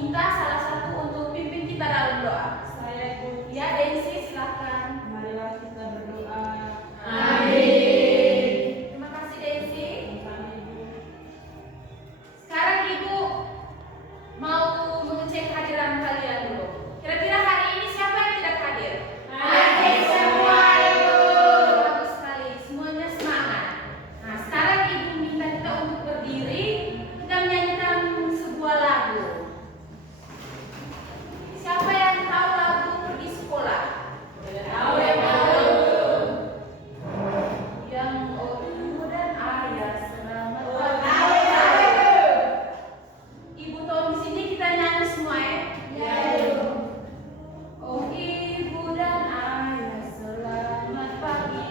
minta salah satu untuk pimpin kita dalam doa. Saya ikut. Ya, Desi silakan. Marilah kita berdoa. Amin. Terima kasih Desi. Sekarang Ibu mau mengecek hadiran kalian dulu. Kira-kira hari ini siapa yang tidak hadir? Hadir semua, Ibu. Bagus sekali, semuanya semangat. Nah, sekarang Ibu minta kita untuk berdiri, kita menyanyikan sebuah lagu. Siapa yang tahu lagu Pergi Sekolah? Tahu yang tahu. Yang oh ibu dan ayah selamat pagi. Ibu tahu di sini kita nyanyi semua ya? Ya. Oh ibu dan ayah selamat pagi.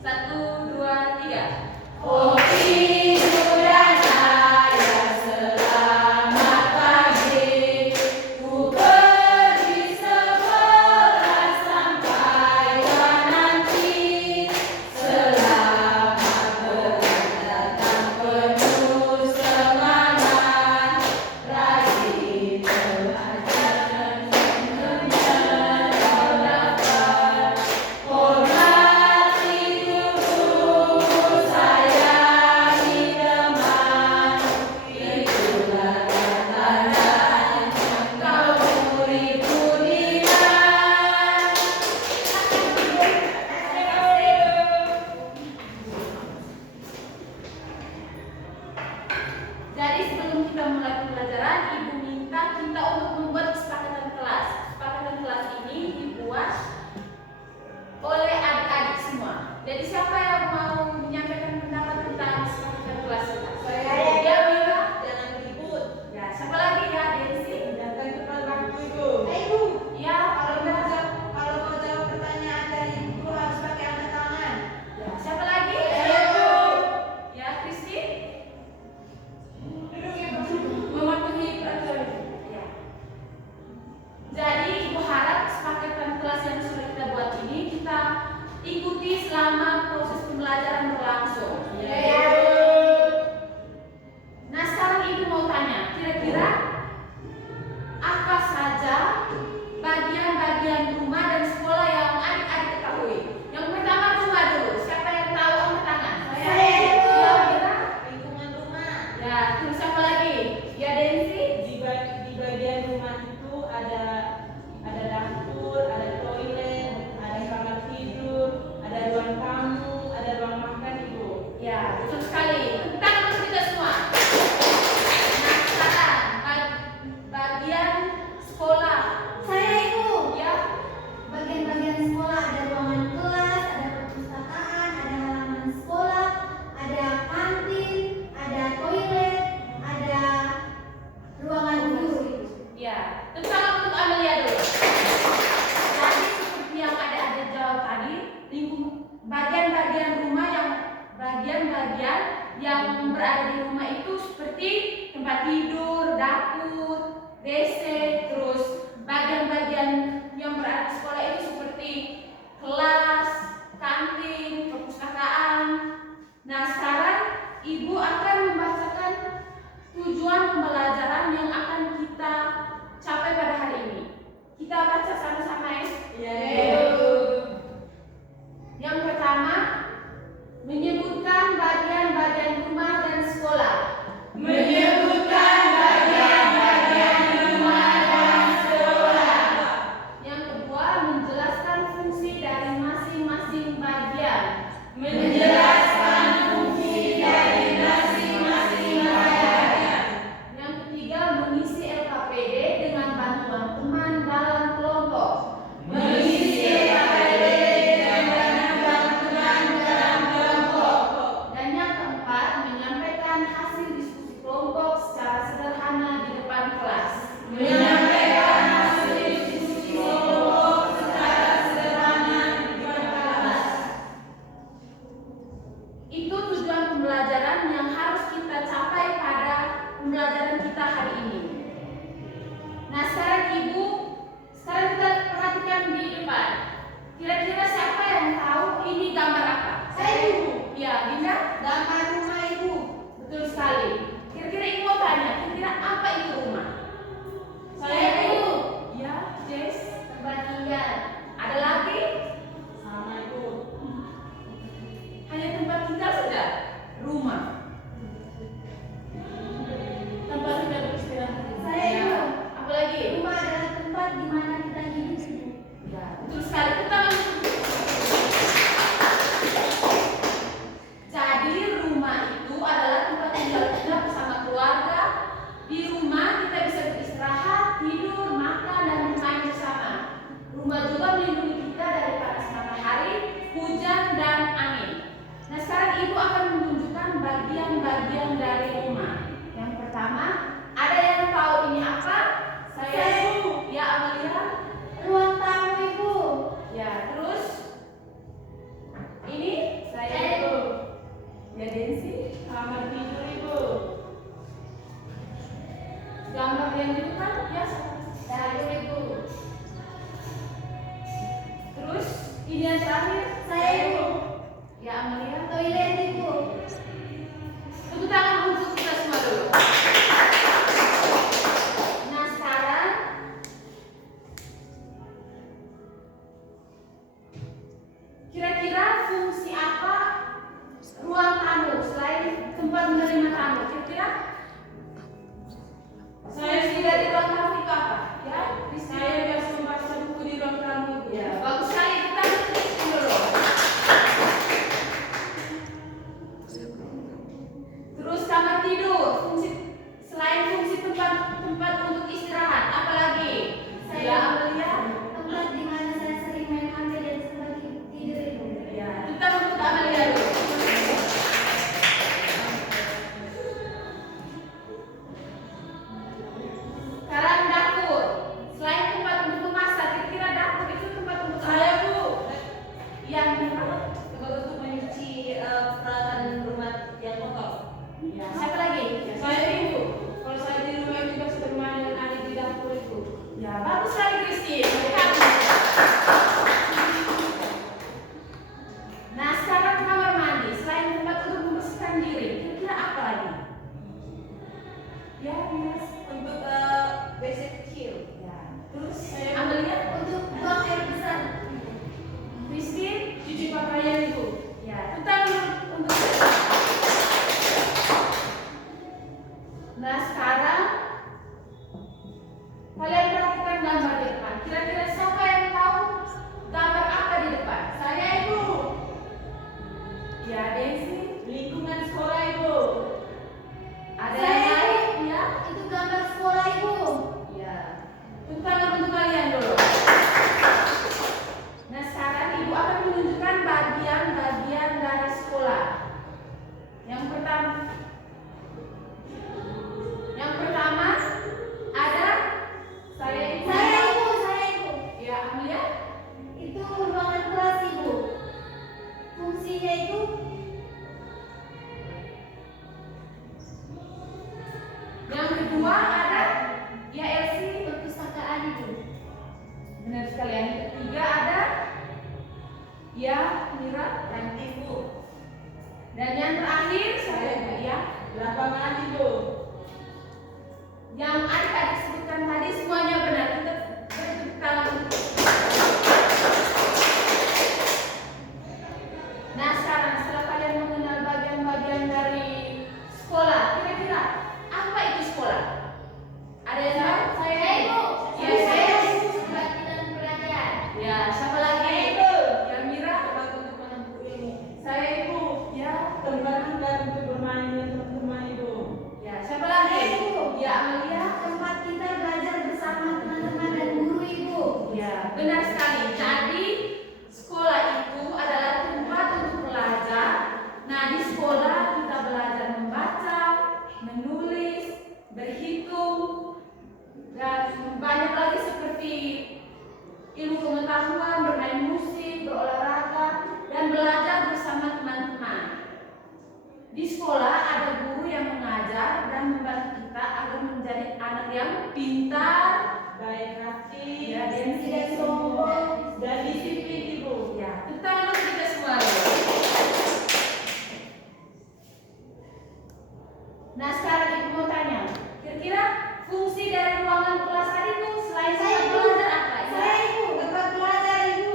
1, 2, 3. Oh ibu dan ayah selamat pagi. Ku pergi sekolah sampai nanti. Selamat datang penuh semangat. Rajin belajar mendapat. Hormati gurumu, sayangi teman. Itulah tanda kau murid budiman. Jadi sebelum kita mulai pembelajaran, Ibu minta kita untuk membuat kesepakatan kelas. Kesepakatan kelas ini dibuat oleh adik-adik semua. Jadi siapa yang mau menyampaikan pendapat tentang kesepakatan kelas kita? Saya. Ya, Mira. Jangan ribut. Ya, siapa lagi ya, Densi? Datang tepat waktu itu. Ibu, Ya, kalau mau jawab pertanyaan dari ibu harus pakai angkat tangan. Ya, siapa lagi? Saya. Ya, Kristi. Mematuhi peraturan. Ya. Jadi Ibu harap kesepakatan kelas yang sudah kita buat ini kita ikuti selama proses pembelajaran berlangsung. Nah, sekarang Ibu mau tanya, kira-kira apa saja bagian-bagian rumah dan sekolah yang adik-adik ketahui? Yang pertama rumah dulu. Siapa yang tahu angkat tangan? Saya. Ya, Mira. Lingkungan rumah. Ya, terus siapa lagi? Ya, Densi. Di bagian rumah itu ada dapur, ada toilet, ada kamar tidur, ada ruang tamu, ada ruang makan, Ibu. Ya, betul sekali. Tentang untuk kita semua. Nah, sekarang bagian sekolah. Saya ibu. Ya, Bagian-bagian sekolah ada ruangan kelas, ada perpustakaan, ada halaman sekolah, ada kantin, ada toilet, ada ruangan guru. ya. Terutama untuk Amelia dulu. Jadi seperti yang ada jawab tadi, bagian-bagian rumah bagian-bagian yang berada di rumah itu seperti tempat tidur, dapur, WC, terus bagian-bagian yang berada di sekolah itu seperti kelas, kantin, perpustakaan. Nah, sekarang Ibu akan membacakan tujuan pembelajaran yang akan kita capai pada hari ini. Kita baca sama-sama ya. Yang pertama, menyebutkan bagian-bagian rumah dan sekolah. Menyebutkan bagian-bagian rumah kalian itu kan ya Dapur Ibu. terus ini yang terakhir Saya Ibu. ya Amalia. Toilet Ibu. Tepuk tangan untuk kita semua dulu. Nah sekarang kira-kira fungsi apa ruang tamu selain tempat menerima tamu? Kira-kira Saya fungsi dari ruang tamu itu apa? Ya, Saya biasa membaca buku di ruang tamu Ibu. ya bagus sekali. Kita tulis dulu. Terus kamar tidur, fungsi selain fungsi tempat untuk istirahat, apa lagi? Ya Amalia. Tempat di mana saya sering main HP dan sempat tidur Ibu. Ya, kita untuk Amalia dulu. Sekarang dapur. Selain tempat untuk memasak, kira-kira dapur itu tempat untuk Saya Bu. yang dimana? Tempat untuk mencuci peralatan rumah yang kotor. Ya, siapa lagi? Ya, Saya Ibu. Kalau saya di rumah juga suka bermain dengan adik di dapur itu. ya bagus sekali Christine. Kamu. Nah, sekarang kamar mandi. Selain tempat untuk membersihkan diri, kira-kira apa lagi? Ya, Mas. Untuk WC kecil. Ya. Terus Amalia, Untuk buang air besar. Christine, Cuci pakaian Ibu. ya, kita untuk. Nah, sekarang kalian perhatikan gambar di depan. Kira-kira siapa yang tahu gambar apa di depan? Saya Ibu. Ya, Desi. Lingkungan sekolah Ibu. Ada Saya, yang lain? Ibu. Ya. Itu gambar sekolah Ibu. Ya. Tepuk tangan untuk kalian dulu. Nah, sekarang Ibu akan menunjukkan bagian-bagian dari sekolah. Yang pertama ada saya Ibu. Saya Ibu. Ya, Amalia. Itu ruangan kelas Ibu. Fungsinya itu Yang kedua ada ya Elsie. perpustakaan Ibu. Benar sekali. Yang ketiga ada ya Mira. Kantin Bu. Dan yang terakhir saya ya. Lapangan Ibu. Yang adik-adik sebutkan tadi semuanya benar. Kita bertepuk tangan. Nah sekarang setelah kalian mengenal bagian-bagian dari sekolah, kira-kira apa itu sekolah? Ada yang tahu? Saya Ibu. Ya, saya. Tempat kita belajar. Ya, siapa lagi? Ibu. Ya Mira. Tempat untuk menempuh ilmu. Saya Ibu. Ya. Tempat kita untuk bermain dengan teman-teman Ibu. Ya, siapa lagi? Saya, Ibu. Ya Amalia. Tempat kita belajar bersama teman-teman dan guru Ibu. Ya, benar sekali. Jadi sekolah itu adalah tempat untuk belajar. Nah, di sekolah kita belajar membaca, menulis, berhitung, dan banyak lagi seperti ilmu pengetahuan, bermain musik, berolahraga, dan belajar bersama teman-teman. Di sekolah ada guru yang mengajar dan membantu kita agar menjadi anak yang pintar, Baik hati, ya, dan Tidak sombong. dan disiplin Ibu. ya, kita harus kita semua. Nah, sekarang Ibu mau tanya, kira-kira fungsi dari ruangan kelas tadi itu selain Saya, tempat Ibu. belajar apa? Ya? Saya Ibu. Tempat belajar Ibu.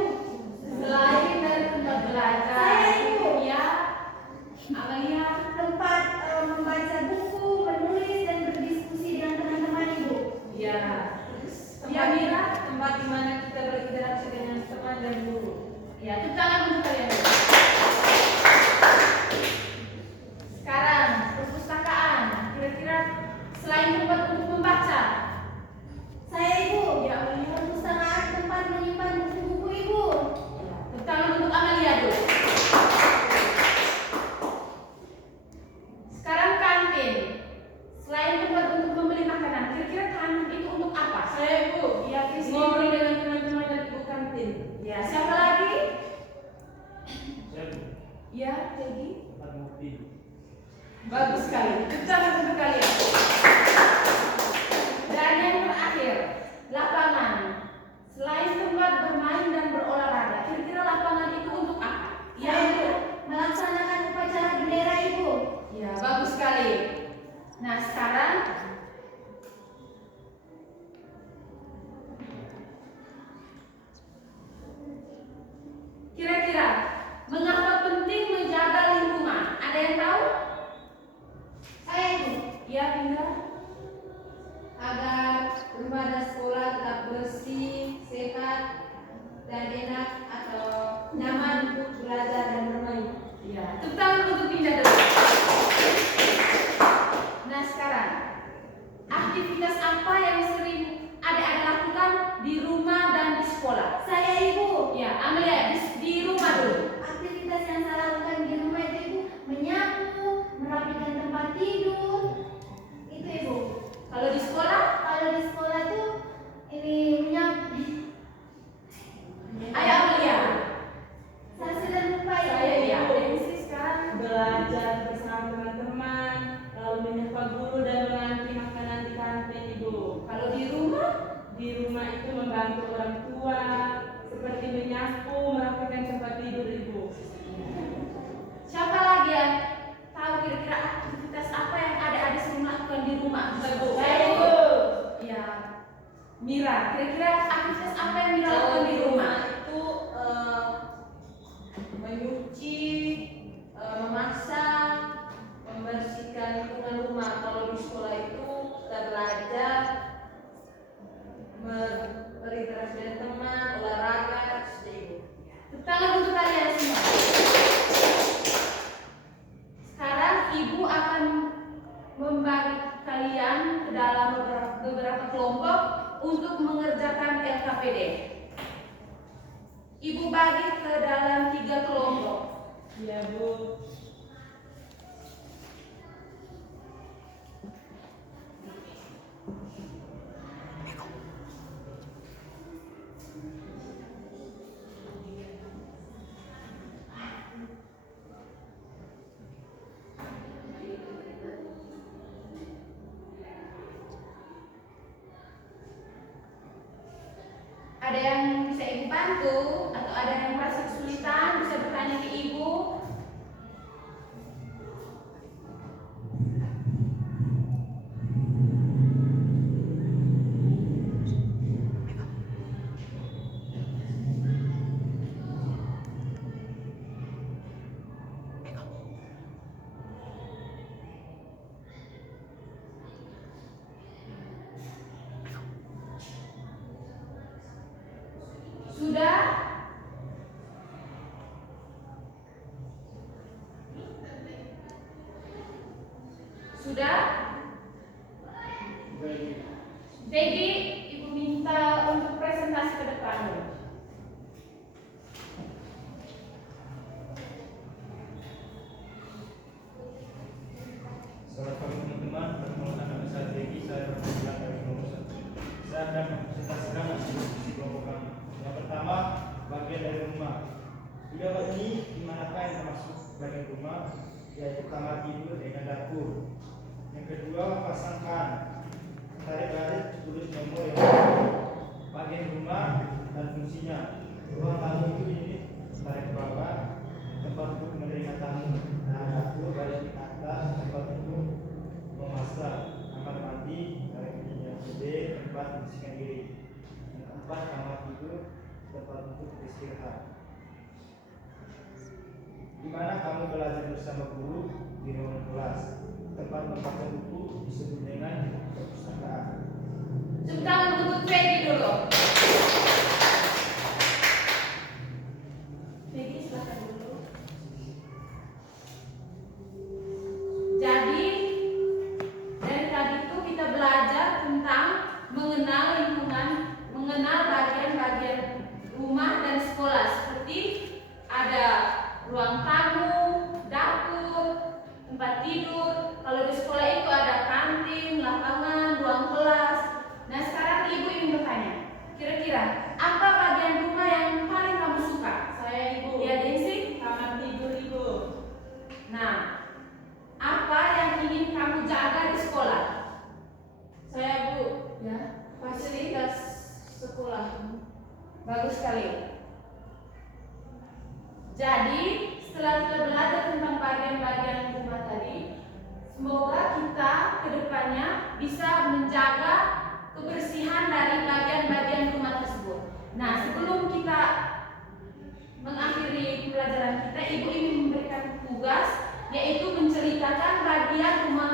Selain dari tempat belajar, Saya, Ibu. ya, Amalia. Tempat membaca buku, menulis dan berdiskusi dengan teman-teman Ibu. Ya, Tempat Mira. tempat di mana kita berinteraksi dengan teman dan guru. Ya, tepuk tangan untuk kalian. Sekarang perpustakaan, kira-kira selain tempat untuk membaca, Saya Ibu. ya Amalia. Perpustakaan tempat menyimpan buku-buku Ibu. Ya, tepuk tangan untuk Amalia dulu. Sekarang kantin, selain tempat untuk membeli makanan, kira-kira kantin itu untuk apa? Saya Ibu. Ya, Christine. Ngobrol dengan teman-teman dan Ibu kantin. Ya, siapa lagi? Saya Ya, Peggy. tempat ngopi. Bagus sekali. Tepuk tangan untuk kalian. Dan dan enak atau nyaman untuk belajar dan bermain. Ya, tepuk tangan untuk Dinda dulu. Nah sekarang, aktivitas apa yang sering adik-adik lakukan di rumah dan di sekolah? Saya Ibu. Ya, Amelia di rumah dulu. Aktivitas yang saya lakukan di rumah itu Ibu menyapu, merapikan tempat tidur. Itu Ibu. Kalau di sekolah, Kalau di sekolah tuh ini menyapu. ayo Amelia. Saya sudah lupa ya. Saya lihat Densi sekarang. Belajar bersama teman-teman, lalu menyapa guru dan menanti makanan di kantin Ibu. Kalau di rumah, Di rumah itu membantu orang tua, seperti menyapu, merapikan tempat tidur Ibu. siapa lagi yang tahu kira-kira aktivitas apa yang adik-adik sering lakukan di rumah? Ibu. Saya Ibu. Ya, Mira. Kira-kira aktivitas apa yang Mira lakukan di rumah? Itu menyuci, memasak, membersihkan lingkungan rumah. Kalau di sekolah itu kita belajar berinteraksi dengan teman, olahraga, seperti itu. Tepuk tangan untuk kalian semua. Sekarang Ibu akan membagi kalian ke dalam beberapa kelompok untuk mengerjakan LKPD. Ibu bagi ke dalam 3 kelompok. Iya Bu. Ada yang bisa Ibu bantu atau ada yang merasa kesulitan bisa bertanya ke Ibu. Sudah? Sudah? Jadi Ibu minta untuk presentasi ke depan dulu. Selamat pagi teman-teman, perkenalkan nama saya Devi, saya perwakilan dari nomor 1. Saya akan mempresentasikan hasil diskusi kelompok kami. Yang pertama, bagian dari rumah. Video ini dimanakah yang termasuk bagian rumah, yaitu kamar tidur dengan dapur. Yang kedua, pasangkan tarik-tarik tulis nomor yang bagian rumah dan fungsinya. Ruang tamu itu ini tarik ke bawah, tempat untuk menerima tamu. Nah, dapur baris di atas, tempat untuk memasak. Kamar mandi, tarik yang gede, tempat membersihkan diri. Yang keempat, kamar tidur, tempat untuk istirahat. Di mana kamu belajar bersama guru di ruang kelas. Tempat membaca buku disebut dengan perpustakaan. Tepuk tangan untuk Peggy dulu. Peggy silakan dulu. Jadi dari tadi itu kita belajar tentang mengenal lingkungan, mengenal bagian-bagian rumah dan sekolah, seperti ada ruang tamu, dapur, tempat tidur. Kalau di sekolah itu ada kantin, lapangan, ruang kelas. Nah sekarang Ibu ingin bertanya, kira-kira apa bagian rumah yang paling kamu suka? Saya Ibu. Ya Densi. Kamar tidur Ibu. Nah, apa yang ingin kamu jaga di sekolah? Saya Bu, Ya, fasilitas sekolah. bagus sekali. Jadi setelah kita belajar tentang bagian-bagian rumah tadi, semoga kita kedepannya bisa menjaga kebersihan dari bagian-bagian rumah tersebut. Nah, sebelum kita mengakhiri pelajaran kita, Ibu ingin memberikan tugas, yaitu menceritakan bagian rumah